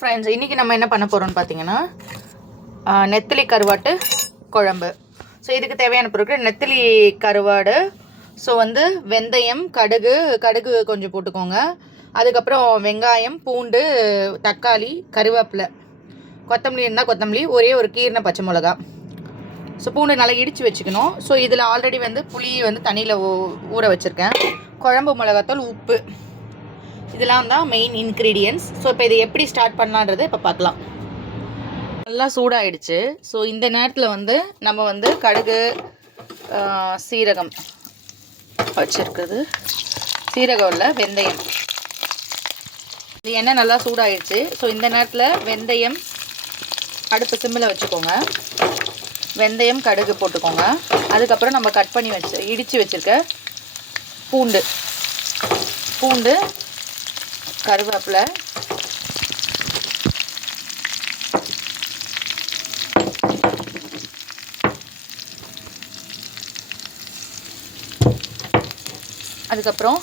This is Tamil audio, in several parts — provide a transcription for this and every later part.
ஃப்ரெண்ட்ஸ், இன்றைக்கி நம்ம என்ன பண்ண போகிறோம்னு பார்த்தீங்கன்னா நெத்திலி கருவாட்டு குழம்பு. ஸோ இதுக்கு தேவையான பொருட்கள் நெத்திலி கருவாடு. ஸோ வந்து வெந்தயம், கடுகு கொஞ்சம் போட்டுக்கோங்க. அதுக்கப்புறம் வெங்காயம், பூண்டு, தக்காளி, கருவேப்பிலை, கொத்தமல்லி இருந்தால் கொத்தமல்லி, ஒரே ஒரு கீரின பச்சை மிளகா. ஸோ பூண்டு நல்லா இடித்து வச்சுக்கணும். ஸோ இதில் ஆல்ரெடி வந்து புளி வந்து தண்ணியில் ஊற வச்சுருக்கேன். குழம்பு மிளகாத்தூள், உப்பு, இதெல்லாம் தான் மெயின் இன்க்ரீடியன்ட்ஸ். ஸோ இப்போ இதை எப்படி ஸ்டார்ட் பண்ணலான்றதை இப்போ பார்க்கலாம். நல்லா சூடாகிடுச்சு. ஸோ இந்த நேரத்தில் வந்து நம்ம வந்து கடுகு, சீரகம் வச்சுருக்குது, சீரகம் இல்லை வெந்தயம். இது எண்ணெய் நல்லா சூடாகிடுச்சு. ஸோ இந்த நேரத்தில் வெந்தயம் அடுப்பு சிம்மில் வச்சுக்கோங்க. வெந்தயம், கடுகு போட்டுக்கோங்க. அதுக்கப்புறம் நம்ம கட் பண்ணி இடித்து வச்சுருக்க பூண்டு, கருவேப்பிலை, அதுக்கப்புறம்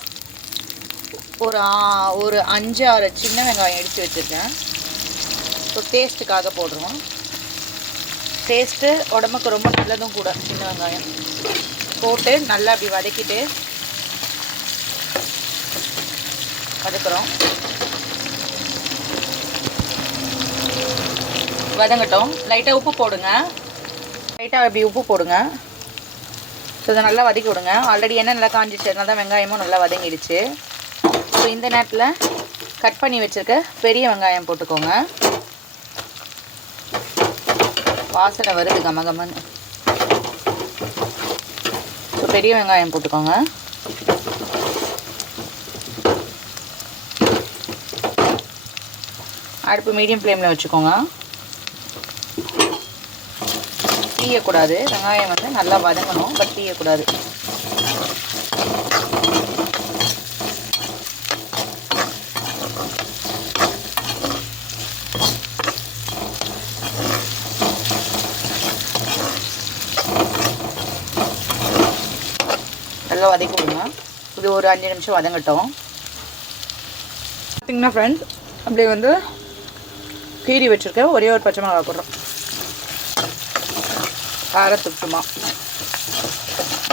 ஒரு 5-6 சின்ன வெங்காயம் எடுத்து வச்சுருக்கேன். ஸோ டேஸ்ட்டுக்காக போடுறோம். டேஸ்ட்டு உடம்புக்கு ரொம்ப நல்லதும் கூட. சின்ன வெங்காயம் போட்டு நல்லா அப்படி வதக்குறோம். வதங்கட்டும். லைட்டாக உப்பு போடுங்க. ஸோ இதை நல்லா வதக்கி விடுங்க. ஆல்ரெடி எண்ணெய் நல்லா காஞ்சிச்சு, அதனால தான் வெங்காயமும் நல்லா வதங்கிடுச்சு. ஸோ இந்த நேரத்தில் கட் பண்ணி வச்சுருக்க பெரிய வெங்காயம் போட்டுக்கோங்க. வாசனை வருது கமகமன்னு. ஸோ பெரிய வெங்காயம் போட்டுக்கோங்க. அடுப்பு மீடியம் ஃப்ளேமில் வச்சுக்கோங்க. தீயக்கூடாது. வெங்காயம் வந்து நல்லா வதங்கணும், பட் தீயக்கூடாது. நல்லா வதக்கி விடுங்க. இது ஒரு 5 நிமிஷம் வதங்கட்டும். பார்த்திங்கன்னா ஃப்ரெண்ட்ஸ், அப்படியே வந்து கீரி வச்சுருக்கேன். ஒரே ஒரு பச்சை மிளகா போடுறோம், காரத்துக்கு சும்மா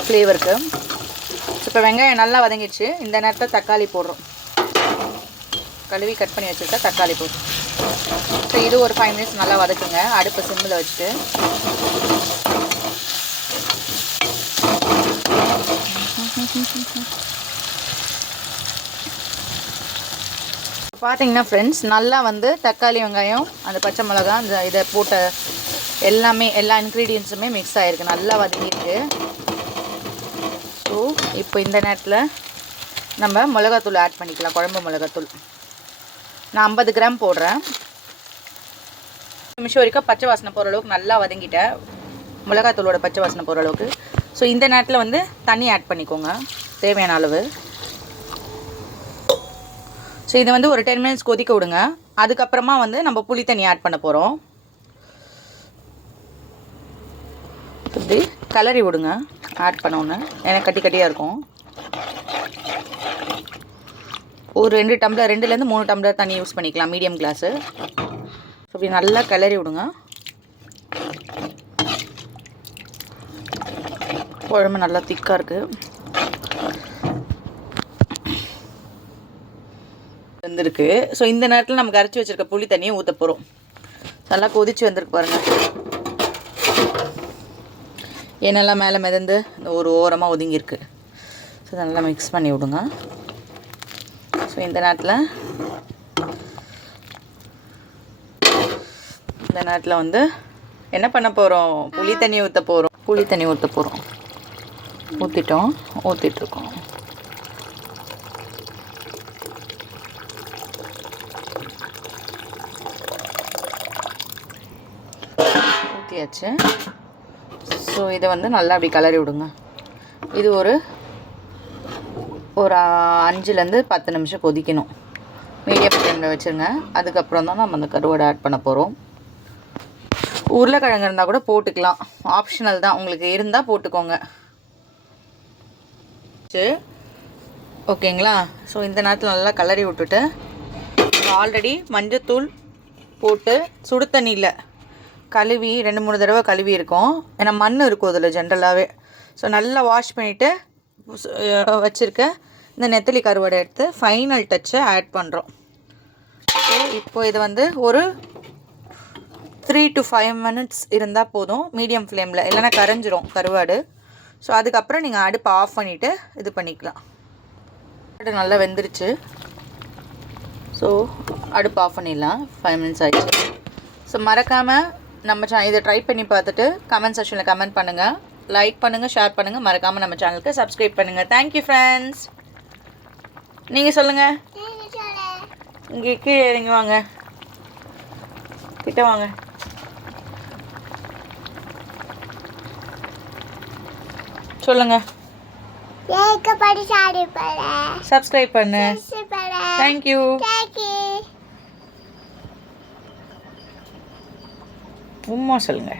ஃப்ளேவருக்கு. இப்போ வெங்காயம் நல்லா வதங்கிடுச்சு. இந்த நேரத்தில் தக்காளி போடுறோம். கழுவி கட் பண்ணி வச்சுருக்க தக்காளி போடுறோம். ஸோ இது ஒரு 5 மினிட்ஸ் நல்லா வதக்குங்க. அடுப்பு சிம்மில் வச்சுட்டு பார்த்தீங்கன்னா ஃப்ரெண்ட்ஸ், நல்லா வந்து தக்காளி, வெங்காயம், அந்த பச்சை மிளகா, அந்த இதை போட்ட எல்லாமே எல்லா இன்க்ரீடியன்ஸுமே மிக்ஸ் ஆகிருக்கு, நல்லா வதங்கியிருக்கு. ஸோ இப்போ இந்த நேரத்தில் நம்ம மிளகாத்தூள் ஆட் பண்ணிக்கலாம். குழம்பு மிளகாத்தூள் நான் 50 கிராம் போடுறேன். 1 நிமிஷம் வரைக்கும் பச்சை வாசனை போகிற அளவுக்கு நல்லா வதங்கிட்டேன், மிளகாத்தூளோட பச்சை வாசனை போகிற அளவுக்கு. ஸோ இந்த நேரத்தில் வந்து தண்ணி ஆட் பண்ணிக்கோங்க தேவையான அளவு. ஸோ இதை வந்து ஒரு 10 மினிட்ஸ் கொதிக்க விடுங்க. அதுக்கப்புறமா வந்து நம்ம புளி தண்ணி ஆட் பண்ண போகிறோம். இப்படி கலரி விடுங்க ஆட் பண்ணோன்னு, எனக்கு கட்டியாக இருக்கும். ஒரு 2லேருந்து 3 டம்ளர் தண்ணி யூஸ் பண்ணிக்கலாம், மீடியம் கிளாஸு. இப்படி நல்லா கிளறி விடுங்க. குழம்பு நல்லா திக்காக இருக்குது, வந்துருக்கு. ஸோ இந்த நேரத்தில் நம்ம கரைச்சி வச்சுருக்க புளி தண்ணியை ஊற்ற போகிறோம். நல்லா கொதித்து வந்திருக்கு பாருங்கள். எண்ணெல்லாம் மேலே மிதந்து இந்த ஒரு ஓரமாக ஒதுங்கியிருக்கு. ஸோ நல்லா மிக்ஸ் பண்ணி விடுங்க. ஸோ இந்த நேரத்தில் வந்து என்ன பண்ண போகிறோம், புளி தண்ணி ஊற்ற போகிறோம். ஊற்றிட்டுருக்கோம். ஊற்றியாச்சு. ஸோ இதை வந்து நல்லா அப்படி கலரி விடுங்க. இது ஒரு 5லேருந்து 10 நிமிஷம் கொதிக்கணும். மீடியம் ஃப்ளேமில் வச்சுருங்க. அதுக்கப்புறம் தான் நம்ம அந்த கருவாடை ஆட் பண்ண போகிறோம். உருளைக்கிழங்கு இருந்தால் கூட போட்டுக்கலாம், ஆப்ஷனல் தான், உங்களுக்கு இருந்தால் போட்டுக்கோங்க. ஓகேங்களா? ஸோ இந்த நேரத்தில் நல்லா கலரி விட்டுட்டு, ஆல்ரெடி மஞ்சத்தூள், போட்டு சுடு தண்ணியில் கழுவி 2-3 தடவை கழுவி இருக்கும். ஏன்னா மண் இருக்கும் அதில் ஜென்ரலாகவே. ஸோ நல்லா வாஷ் பண்ணிவிட்டு வச்சுருக்க இந்த நெத்திலி கருவாடை எடுத்து ஃபைனல் டச்சை ஆட் பண்ணுறோம். ஸோ இப்போது இது வந்து ஒரு 3 to 5 minutes இருந்தால் போதும் மீடியம் ஃப்ளேமில், இல்லைன்னா கரைஞ்சிரும் கருவாடு. ஸோ அதுக்கப்புறம் நீங்கள் அடுப்பு ஆஃப் பண்ணிவிட்டு இது பண்ணிக்கலாம். நல்லா வெந்துருச்சு. ஸோ அடுப்பு ஆஃப் பண்ணிடலாம். 5 minutes ஆகிடுச்சு. ஸோ மறக்காமல் நம்ம இதை ட்ரை பண்ணி பார்த்துட்டு கமெண்ட் செக்ஷனில் கமெண்ட் பண்ணுங்கள், லைக் பண்ணுங்கள், ஷேர் பண்ணுங்கள். மறக்காமல் நம்ம சேனலுக்கு சப்ஸ்கிரைப் பண்ணுங்கள். Thank you friends. நீங்கள் சொல்லுங்கள். இங்கே கீழே இறங்கி வாங்க, கிட்ட வாங்க. சொல்லுங்க. சப்ஸ்கிரைப் பண்ணு. தேங்க்யூ. உம்மா சொல்லுங்க.